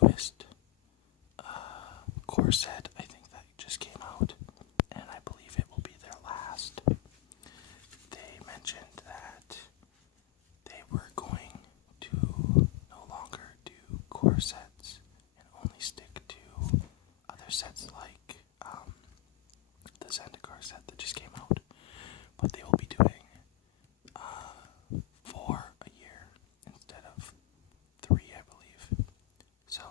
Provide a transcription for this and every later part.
newest core set, I think, that just came out, and I believe it will be their last. They mentioned that they were going to no longer do core sets and only stick to other sets like the Zendikar set that just came out, but they will be doing 4 a year instead of 3, I believe. So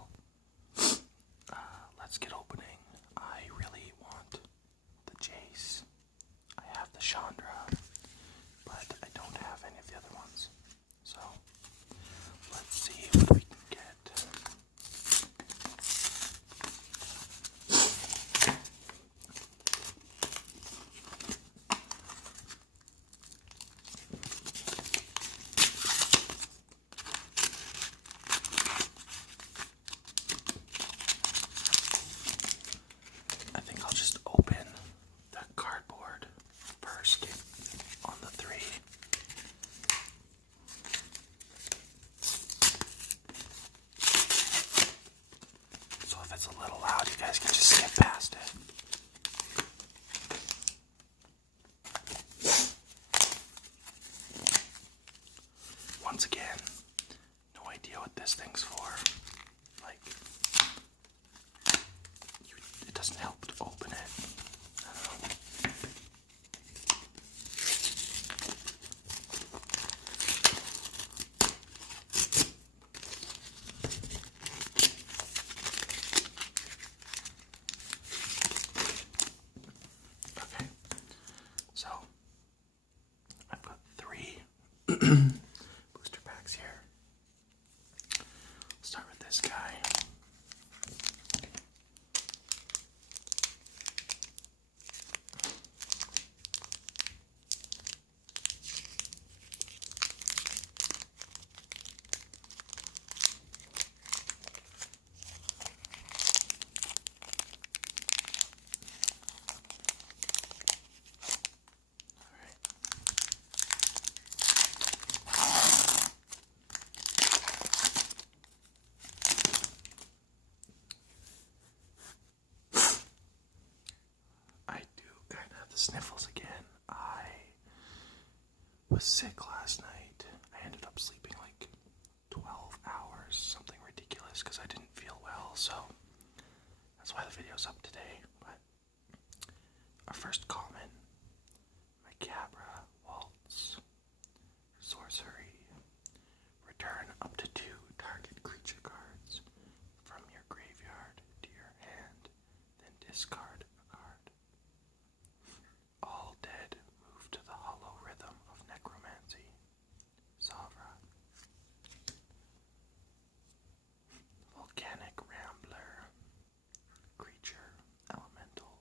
let's get opening. I really want the Jace. I have the Chandra, but I don't have any of the other ones. So let's see what we can get. I think I'll just open the cardboard first on the 3. So if it's a little loud, you guys can just skip past it. Once again, no idea what this thing's for. Like, it doesn't help to open it. I don't know. Okay, so I've got 3 booster packs here. Let's start with this guy. I do kind of have the sniffles again. I was sick last night. I ended up sleeping like 12 hours, something ridiculous, because I didn't feel well, so that's why the video's up today. But our first common, Macabra, Waltz, Sorcery. Return up to 2 target creature cards from your graveyard to your hand, then discard a card. All dead move to the hollow rhythm of necromancy. Savra. Volcanic Rambler. Creature. Elemental.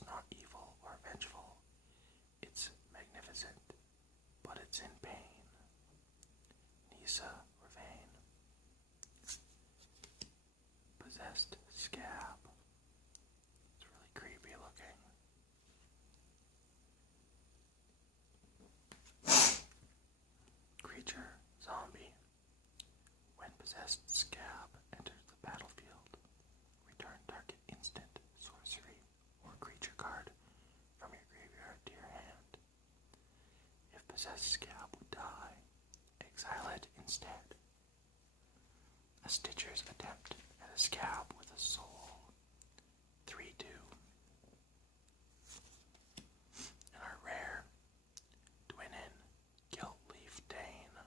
It's not evil or vengeful. It's magnificent, but it's in pain. Nisa Ravane. Possessed scab. It's really creepy looking. Creature, zombie. When possessed scab enters the battlefield, return target instant, sorcery, or creature card from your graveyard to your hand. If possessed scab would die, exile it instead. A Stitcher's attempt at a scab with a soul. 3/2. And our rare Dwinin Guiltleaf Dane.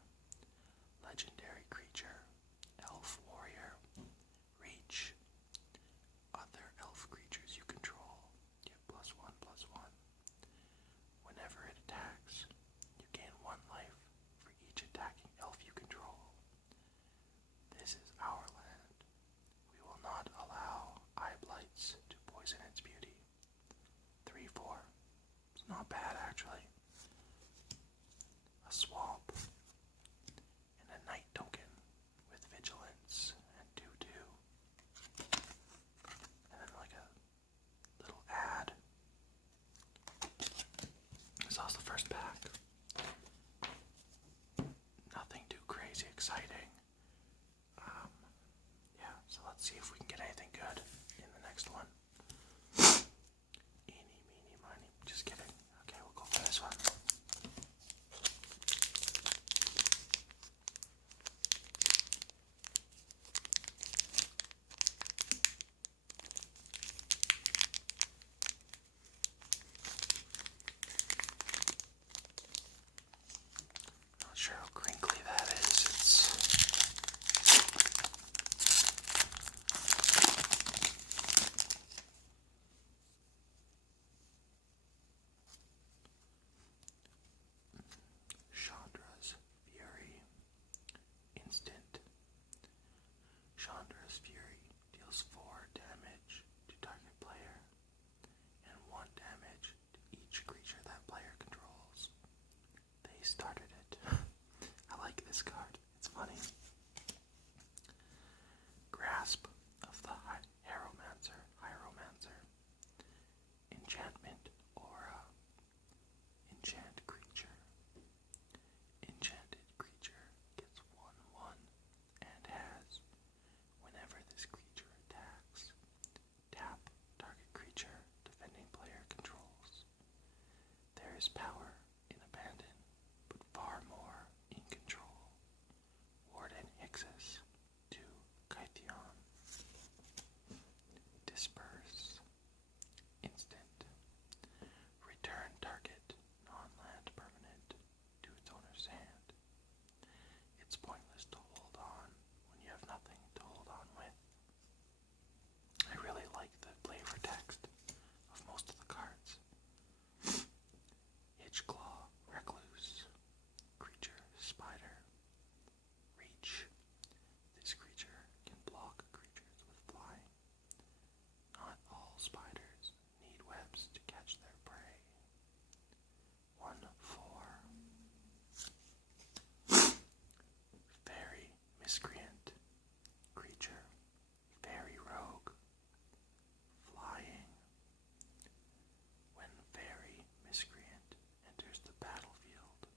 Legendary creature. Elf warrior. Reach. Other elf creatures you control get +1/+1. Whenever it attacks, you gain 1 life for each attacking elf you control. This is our land. We will not allow eye blights to poison its beauty. 3/4. It's not bad, actually. A swamp. And a night token with vigilance and 2/2. And then like a little ad. This was the first pack. Nothing too crazy exciting. Yeah, so let's see if we can get anything good in the next one. Eeny, meeny, miny. Just kidding. Okay, we'll go for this one. Not sure how crinkly that is. Chandra's Fury. Instant. Chandra's Fury deals 4 damage to target player and 1 damage to each creature that player controls. They started it. I like this card. It's funny. Grasp of the Hieromancer. Enchantment aura. Enchant creature. Enchanted creature gets 1/1 and has, whenever this creature attacks, tap target creature defending player controls. There is power in abandon, but far more in control. Warden Hixus to Kytheon. Disperse. Instant. Return target non-land permanent to its owner's hand. It's pointless to hold on when you have nothing to hold on with. I really like the flavor text of most of the cards. Hitchclaw Recluse. Creature Spider. Reach. This creature can block creatures with flying. Not all spiders need webs to catch their prey. 1/4. Fairy Miscreant. Creature. Fairy Rogue. Flying. When Fairy Miscreant enters the battlefield,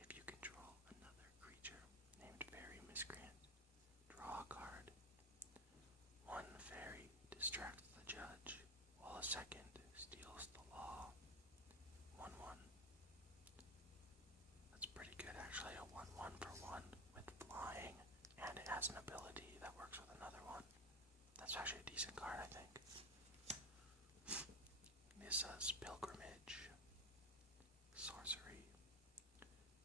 if you control another creature named Fairy Miscreant, draw a card. 1 fairy distracts the judge, while a second steals the law. 1/1. That's pretty good, actually. A 1/1 for 1 with flying, and it has an ability that works with another one. That's actually a decent card, I think. Nissa's Pilgrimage. Sorcery.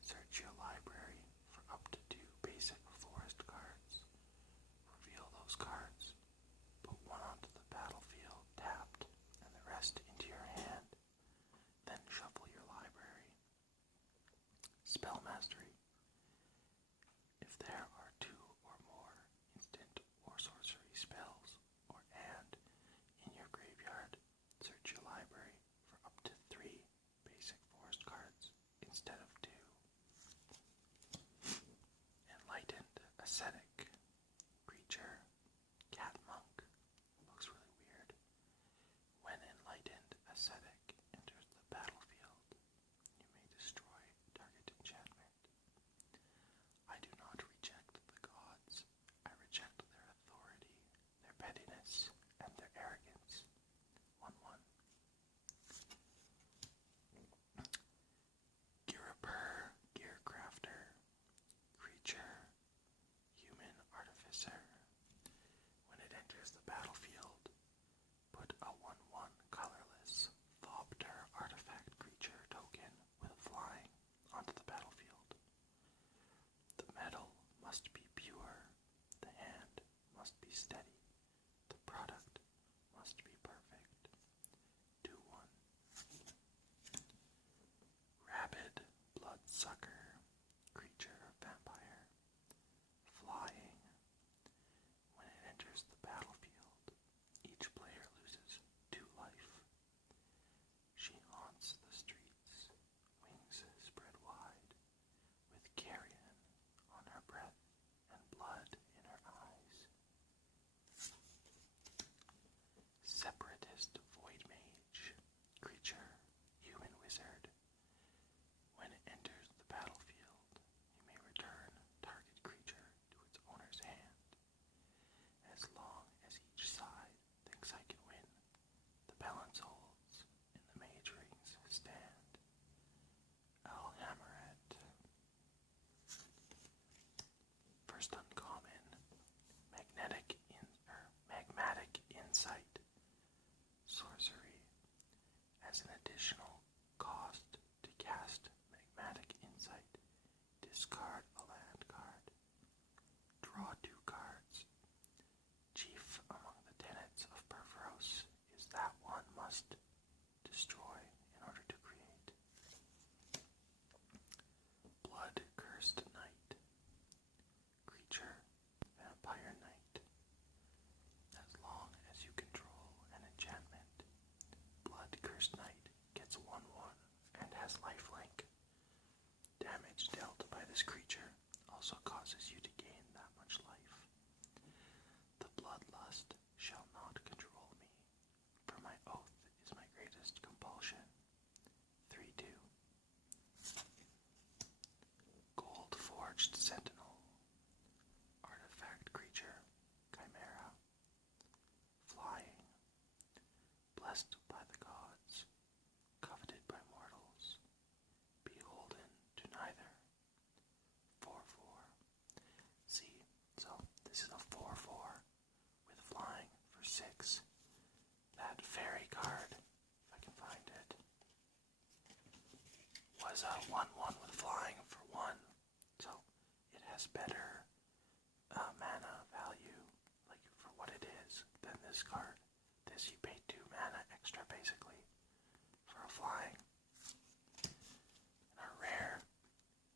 Search your library for up to 2 basic forest cards. Reveal those cards. Put 1 onto the battlefield tapped, and the rest into your hand. Then shuffle your library. Spell Mastery. If there are 2 or more instant or sorcery spells, or and ascetic enters the battlefield, you may destroy target enchantment. I do not reject the gods. I reject their authority, their pettiness, and their arrogance. 1-1. Girapur, Gearcrafter, creature, human artificer. When it enters the battlefield, put a 1-1 colorless Thopter artifact creature token with flying onto the battlefield. The metal must be pure, the hand must be steady, the product must be perfect. 2-1. Rabid bloodsucker, creature, vampire, flying. When it enters the battlefield, each player loses 2 life. She haunts the streets, wings spread wide, with carrion on her breath and blood in her eyes. Separatist void mage, creature, human wizard. When it enters the battlefield, you may return target creature to its owner's hand. As long as each side thinks I can win, the balance holds, and the mage rings stand. I'll hammer it. First uncommon, magmatic insight, sorcery. As an additional cost to cast magmatic insight, discard a land card. Draw 2 cards. Chief among the tenets of Peripherals is that one must destroy in order to create. Blood-cursed knight, creature, vampire knight. As long as you control an enchantment, blood-cursed knight gets 1-1 and has lifelink. Damage dealt by this creature also causes you to gain that much life. The bloodlust shall not control me, for my oath is my greatest compulsion. 3-2. Gold-forged sentinel, artifact creature, chimera, flying, blessed by the gods, coveted by mortals, beholden to neither. 4-4. See, so this is a 4-4 with flying for 6. That fairy card, if I can find it, was a 1-1 with flying for 1. So it has better mana value, like for what it is, than this card. This you pay 2 mana extra basically for a flying. And our rare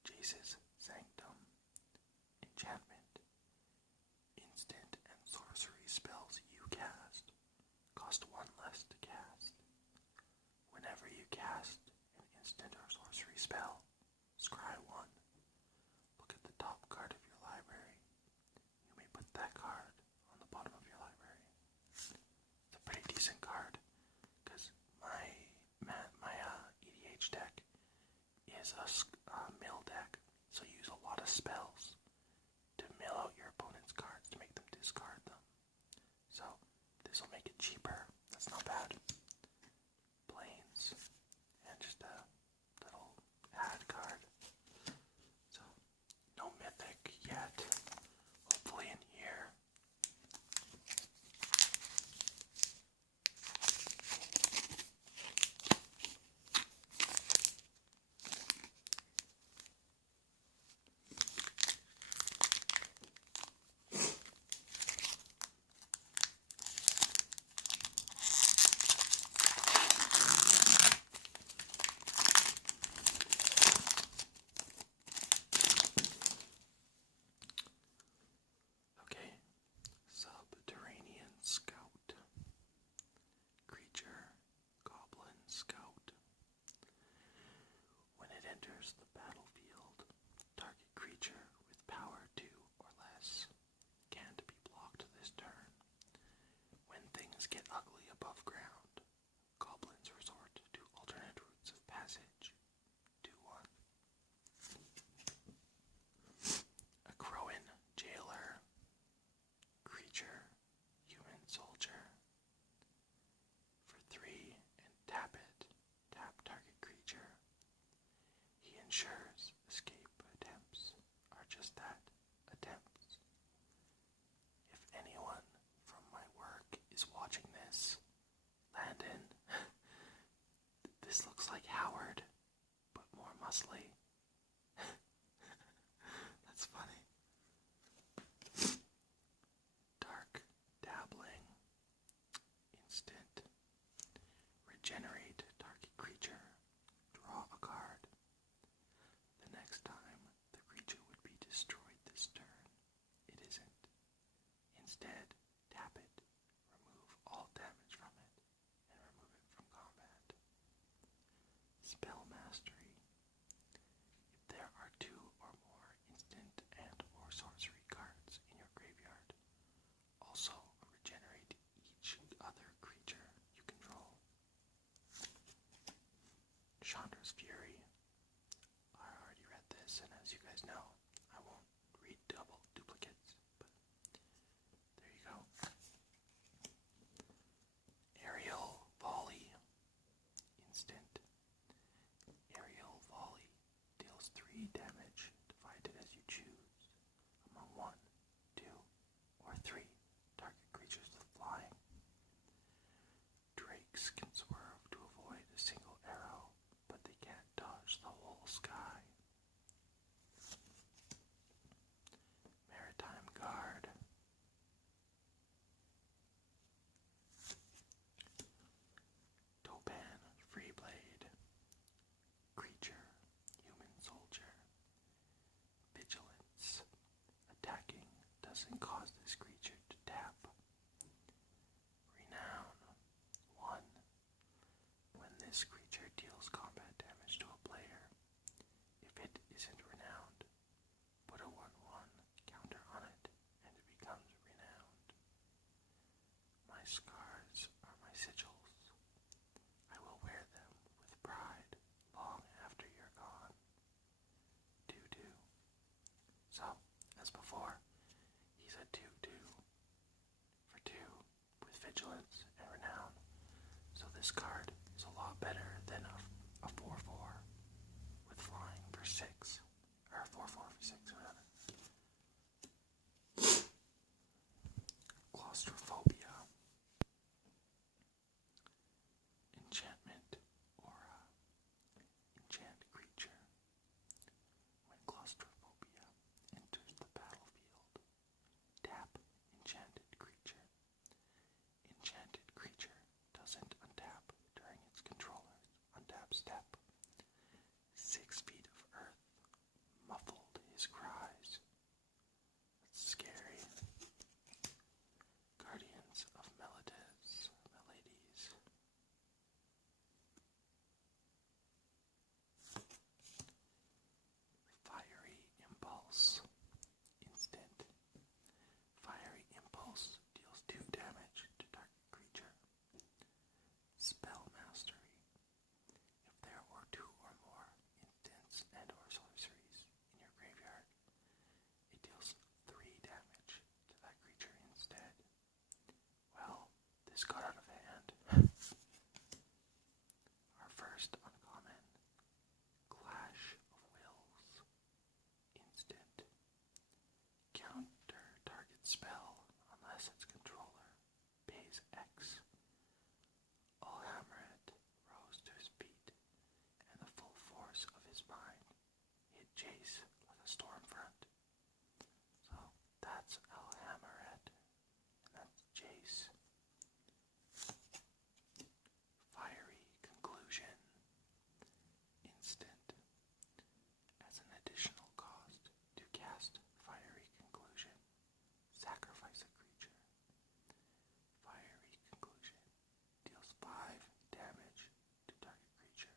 Jesus Sanctum enchantment. Instant and sorcery spells you cast cost 1 less to cast. Whenever you cast an instant or sorcery spell, scry 1. Look at the top card of your library. You may put that card on the bottom of your library. It's a pretty decent card, because my EDH deck is a mill deck, so you use a lot of spells to mill out your opponent's cards to make them discard them. So this will make it cheaper. That's not bad. Planes and just a little ad card. So no mythic yet. Hopefully in here. Get ugly above ground. Goblins resort This looks like Howard, but more muscly. That's funny. Dark dabbling. Instant. Regenerate target creature. Draw a card. The next time the creature would be destroyed this turn, it isn't. Instead, tap it, remove all damage from it, and remove it from combat. Spell mastery. If there are 2 or more instant and or sorcery cards in your graveyard, also regenerate each other creature you control. Chandra's Fury. I already read this, and as you guys know, I won't read double duplicates, but there you go. Aerial Volley. Instant. Aerial Volley deals 3 damage, divided as you choose, among 1, 2, or 3 target creatures with flying. Drakes can swerve to avoid a single arrow, but they can't dodge the whole sky. Maritime Guard. Topan Freeblade. Creature, human soldier. Vigilance. Attacking doesn't cause this creature to tap. Renown. 1. When this creature deals combat damage to a player, if it isn't renowned, put a 1/1 counter on it and it becomes renowned. My scars are my sigils. I will wear them with pride long after you're gone. 2/2. So, as before, he's a 2/2 for 2 with vigilance and renown. So this card is a lot better than a 4/4 with flying for 6. Or a 4/4 for 6, rather. Claustrophobia. Enchantment aura. Enchant creature. When claustrophobia enters the battlefield, tap enchanted creature. Enchanted creature doesn't untap during its controller's untap step. 6 feet of earth muffled his cries. That's scary. Guardians of Melodies. Fiery Impulse. Instant. Fiery Impulse deals 2 damage to target creature. Spell Mastery. If there were 2 or more instants and or sorceries in your graveyard, it deals 3 damage to that creature instead. Well, this got out of hand. Our first uncommon, Clash of Wills. Instant. Counter target spell unless its controller pays X. I'll hammer it, rose to his feet, and the full force of his mind hit Jace like a storm front. So that's I'll hammer it, and that's Jace. Fiery Conclusion. Instant. As an additional cost to cast Fiery Conclusion, sacrifice a creature. Fiery Conclusion deals 5 damage to target creature.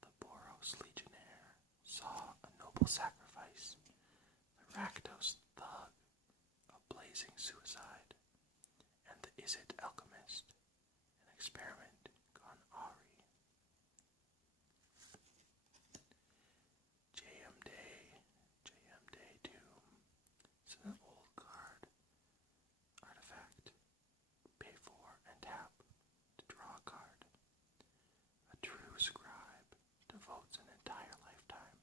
The Boros Legionnaire saw a noble sacrifice. The Rakdos Thug, a blazing suicide. And the Izzet Alchemist, an experiment gone awry. JM Day Doom. It's an old card. Artifact. Pay 4 and tap to draw a card. A true scribe devotes an entire lifetime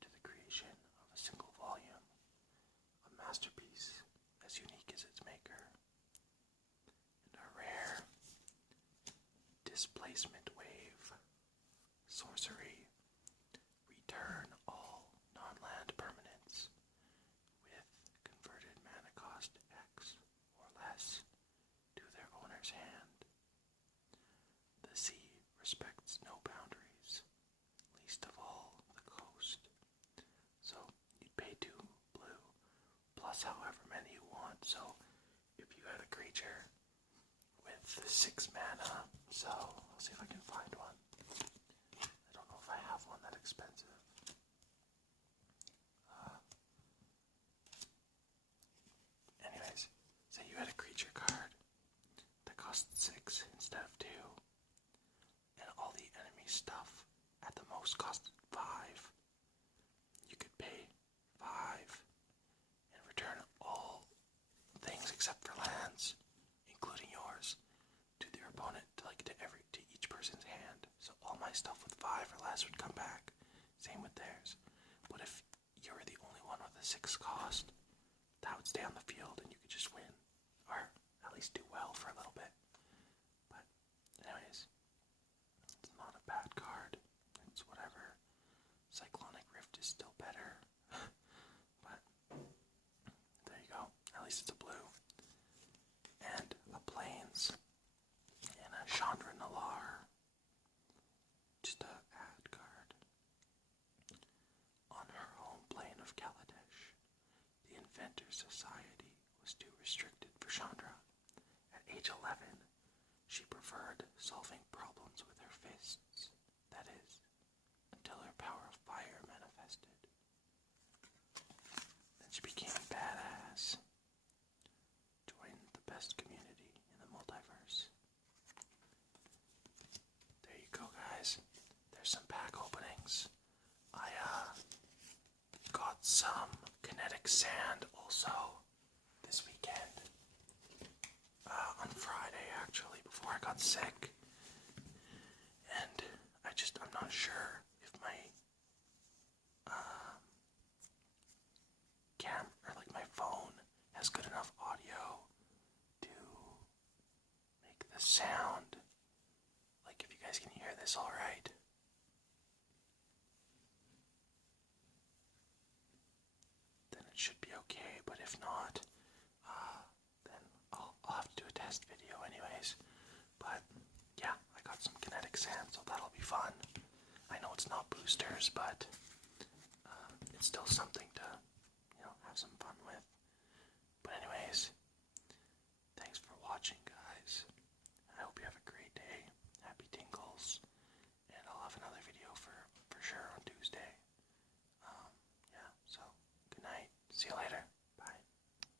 to the creation of a single volume, a masterpiece as unique as its maker. And a rare Displacement Wave. sorcery. Return all non-land permanents with converted mana cost X or less to their owner's hand. The sea respects no boundaries, least of all the coast. So you'd pay 2 blue plus however many you want. So if you had a creature with 6 mana, so I'll see if I can find one. I don't know if I have one that expensive. Anyways, say you had a creature card that cost 6 instead of 2, and all the enemy stuff at the most cost 5. You could pay 5 and return all things except for lands, including yours, to their opponent, to each person's hand. So all my stuff with 5 or less would come back. Same with theirs. But if you were the only one with a 6 cost, that would stay on the field and you could just win. Or at least do well for a little bit. But anyways, it's not a bad card. It's whatever. Cyclonic Rift is still better. But there you go. At least it's a blue. And a Plains. And a Chandra Nalar. Just a ad card. On her home plane of Kaladesh, the Inventor Society was too restricted for Chandra. At age 11, she preferred solving problems with her fists. That is, until her power of fire manifested. Then she became badass. Joined the best community in the multiverse. There you go, guys. There's some pack openings. I got some kinetic sand also this weekend. On Friday, actually, before I got sick. And I'm not sure if my my phone has good enough audio to make the sound. Like, if you guys can hear this alright. Then it should be okay, but if not, then I'll have to do a test video anyways. But yeah, I got some kinetic sand, so that'll be fun. I know it's not boosters, but it's still something